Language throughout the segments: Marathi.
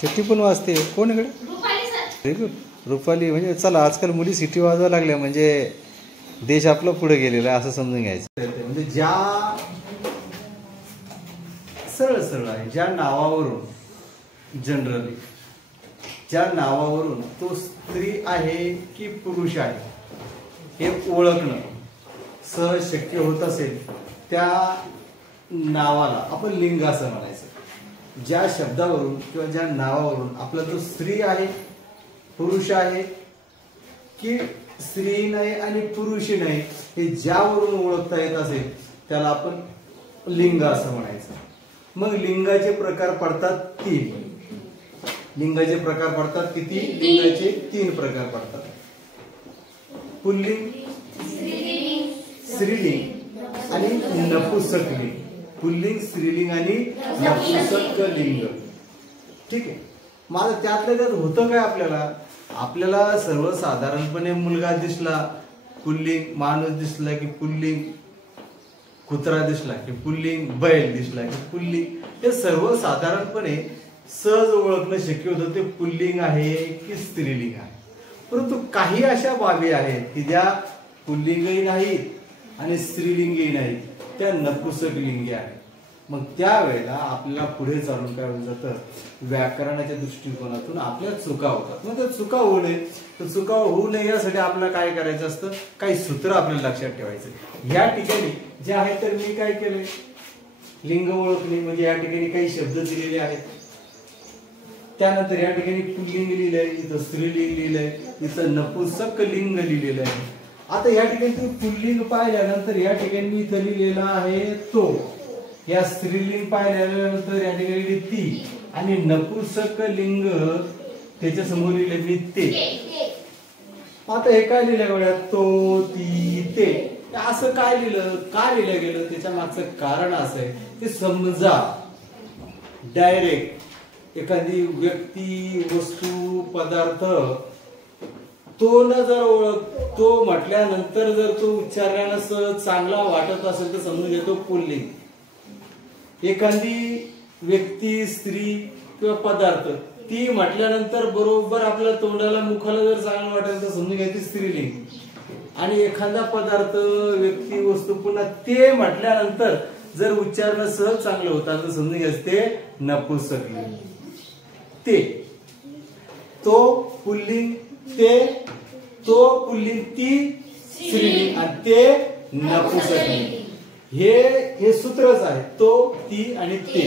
सिटी पण वाजते. कोण इकडे? Very good. रुपाली. म्हणजे चला आजकाल मुली सिटी वाजवायला लागल्या म्हणजे देश आपला पुढे गेलेला आहे असं समजून घ्यायचं. म्हणजे ज्या सरळ सरळ आहे ज्या नावावरून जनरली ज्या नावावरून तो स्त्री आहे की पुरुष आहे हे ओळखणं सहज शक्य होत असेल त्या नावाला आपण लिंग असं म्हणायचं. ज्या शब्दावरून किंवा ज्या नावावरून आपला तो स्त्री आहे पुरुष आहे की स्त्री नाही आणि पुरुषी नाही हे ज्यावरून ओळखता येत असेल त्याला आपण लिंग असं म्हणायचं. मग लिंगाचे प्रकार पडतात 3. लिंगाचे प्रकार पडतात किती? लिंगाचे 3 प्रकार पडतात. पुल्लिंग, स्त्रीलिंग आणि नपुंसकलिंग. पुल्लिंग, स्त्रीलिंग आणि नपुंसक लिंग. ठीक आहे. माझं त्यातल्या त्यात होतं काय आपल्याला सर्वसाधारणपणे मुलगा दिसला पुल्लिंग, माणूस दिसला की पुल्लिंग, कुत्रा दिसला की पुल्लिंग, बैल दिसला की पुल्लिंग. हे सर्वसाधारणपणे सहज ओळखणं शक्य होतं ते पुल्लिंग आहे की स्त्रीलिंग आहे. परंतु काही अशा बाबी आहेत की ज्या पुल्लिंगही नाहीत आणि स्त्रीलिंगही नाहीत, त्या नपुंसकलिंगी आहेत. मग त्यावेळेला आपल्याला पुढे चालून काय होऊन जातं व्याकरणाच्या दृष्टिकोनातून आपल्या चुका होतात. मग त्या चुका होऊ नये तर चुका होऊ नये यासाठी आपल्याला काय करायचं असतं काही सूत्र आपल्याला लक्षात ठेवायचं. या ठिकाणी जे आहे तर मी काय केलंय लिंग ओळखणे म्हणजे या ठिकाणी काही शब्द दिलेले आहेत. त्यानंतर या ठिकाणी पुल्लिंग लिहिलंय, इथं स्त्रीलिंग लिहिलंय, इथं नपुंसक लिंग लिहिलेलं आहे. आता या ठिकाणी तुम्ही पुल्लिंग पाहिल्यानंतर या ठिकाणी मी इथं लिहिलेला आहे तो. या स्त्रीलिंग पाहिल्यानंतर या ठिकाणी ती आणि नपुंसक लिंग त्याच्या समोर लिहिले मी ते. आता हे काय लिहिलं बघा तो ती ते असं काय लिहिलं का लिहिलं गेलं त्याच्या मागचं कारण असं आहे की समजा डायरेक्ट एखादी व्यक्ती वस्तू पदार्थ तो न जर तो म्हटल्यानंतर जर तो उच्चारल्यानं चांगला वाटत असेल तर समजून घेतो पुल्लिंग. एखादी व्यक्ती स्त्री किंवा पदार्थ ती म्हटल्यानंतर बरोबर आपल्या तोंडाला मुखाला जर चांगलं वाटेल तर समजून घ्यायची स्त्रीलिंग. आणि एखादा पदार्थ व्यक्ती वस्तू पुन्हा ते म्हटल्यानंतर जर उच्चारण सहज चांगलं होत तर समजून घ्यायचं ते नपुंसकलिंग. ते तो पुल्लिंग ते तो पुल्लिंग ती स्त्रीलिंग आणि ते नपुंसकलिंग. हे सूत्रच आहे तो ती आणि ते.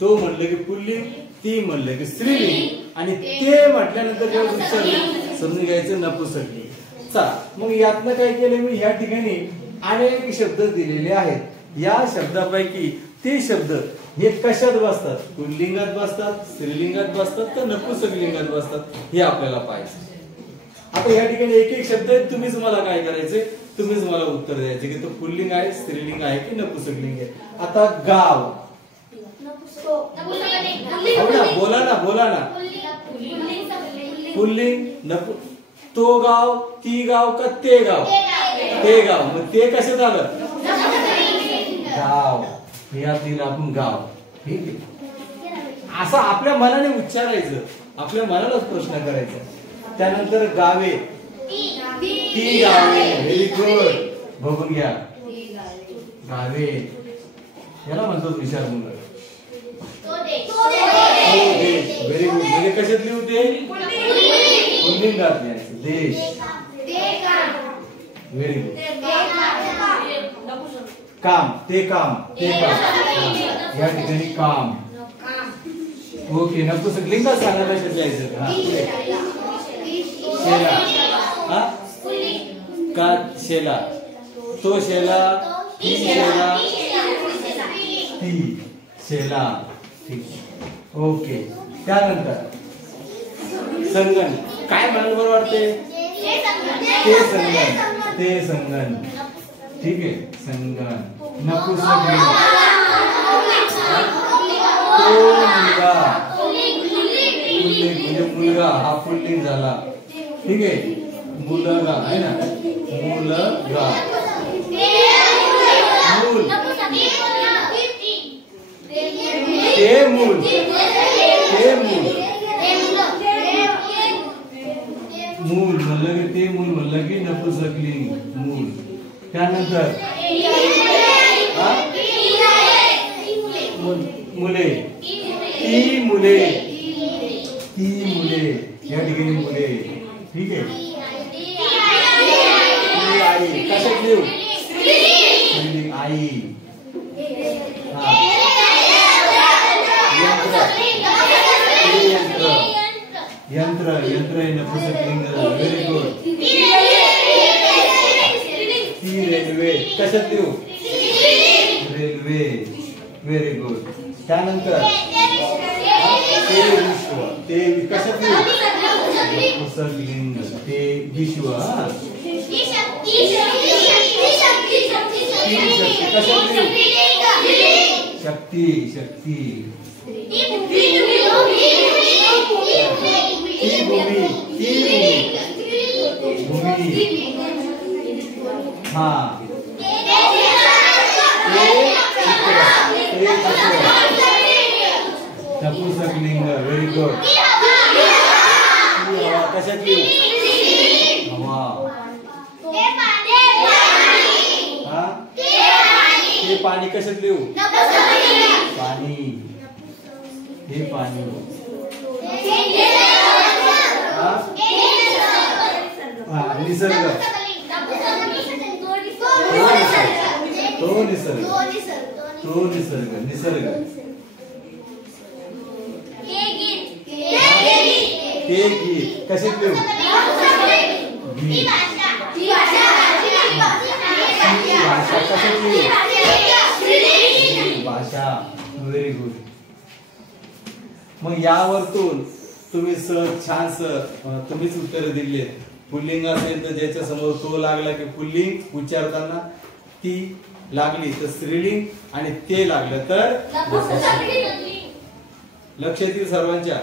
तो म्हणलं की पुल्लिंग, ती म्हणलं की स्त्रीलिंग आणि ते म्हटल्यानंतर जेव्हा उच्चारलं समजून घ्यायचं नपुंसकलिंग. चला मग यातनं काय केलं मी या ठिकाणी अनेक शब्द दिलेले आहेत. या शब्दापैकी ते शब्द हे कशात बसतात? पुल्लिंगात बसतात, स्त्रीलिंगात बसतात तर नपुंसकलिंगात बसतात हे आपल्याला पाहिजे. आता या ठिकाणी एक एक शब्द आहेत. तुम्हीच मला काय करायचे तुम्हीच मला उत्तर द्यायचे की तो पुल्लिंग आहे स्त्रीलिंग आहे की नपुंसकलिंग आहे. आता गाव बोला ना पुल्लिंग तो गाव ती गाव का ते गाव? ते गाव. मग ते कसं झालं गाव. यातील आपण गाव. ठीक आहे. असं आपल्या मनाने उच्चारायचं आपल्या मनालाच प्रश्न करायचा. त्यानंतर गावे ती गावे. Very good. बघून घ्या गावे याला म्हणतो विचार मुलं. Very good. म्हणजे कशात लिहूते पुल्लिंगात लिहायचं देश. Very good. काम ते काम ते काम या ठिकाणी काम. ओके. नपुंसकलिंगात सांगायला लिहायचं शेला. हा का शेला तो शेला ती शेला ती शेला. ठीक. ओके. त्यानंतर संगण काय म्हणायला बरं वाटते ते संगण ते संगण. ठीक आहे. संगण. नपुंसकलिंग तो मुलगा पुल्लिंग म्हणजे मुलगा हा पुल्लिंग झाला. ठीक आहे. मुलगा आहे ना मुलगा. मूल ते मूल ते मूल. मूल म्हणलं की ते मूल म्हणलं की नपुंसकलिंग मूल. त्यानंतर मुले, ती मुले, ती मुले या ठिकाणी मुले. ठीक आहे. ती आई कशात लिहू? स्त्रीलिंग आई. यंत्र, यंत्र, यंत्र, यंत्र आहे नपुंसकलिंग. Very good. ती रेल्वे कशात लिहू? रेल्वे. Very good. त्यानंतर ते विश्व, ते कशात लिहू? नपुंसकलिंग. ते विश्व. ती शक्ती कशात लिहू? शक्ती, शक्ती. ती भूमी, ती भूमी. हा. नपुंसकलिंग. Very good. हवा कशात लिहू? हवा. हा. ते पाणी कशात लिहू? पाणी. हे पाणी. निसर्ग. तो निसर्ग, तो निसर्ग, निसर्ग. ते गीत कशात लिहू? गीत. भाषा कशात लिहू? भाषा. Very good. मग यावरतून तुम्ही छान तुम्हीच उत्तर दिली. पुल्लिंग असेल तर ज्याच्या समोर तो लागला की पुल्लिंग उच्चारताना, ती लागली तर स्त्रीलिंग आणि ते लागलं तर लक्ष येतील सर्वांच्या.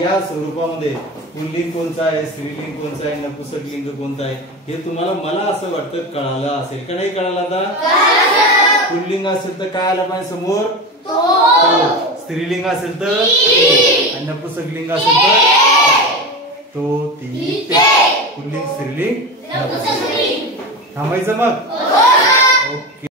या स्वरूपामध्ये पुल्लिंग कोणतं आहे, स्त्रीलिंग कोणतं आहे, नपुंसकलिंग कोणतं आहे हे तुम्हाला, मला असं वाटतं कळालं असेल का नाही कळालं? आता पुल्लिंग असेल तर काय आलं पाहिजे समोर? तो. स्त्रीलिंग असेल तर आणि नपुंसकलिंग असेल तर तो, ती, ते. पुल्लिंग, स्त्रीलिंग, नपुंसकलिंग. थांबायचं मग. ओके.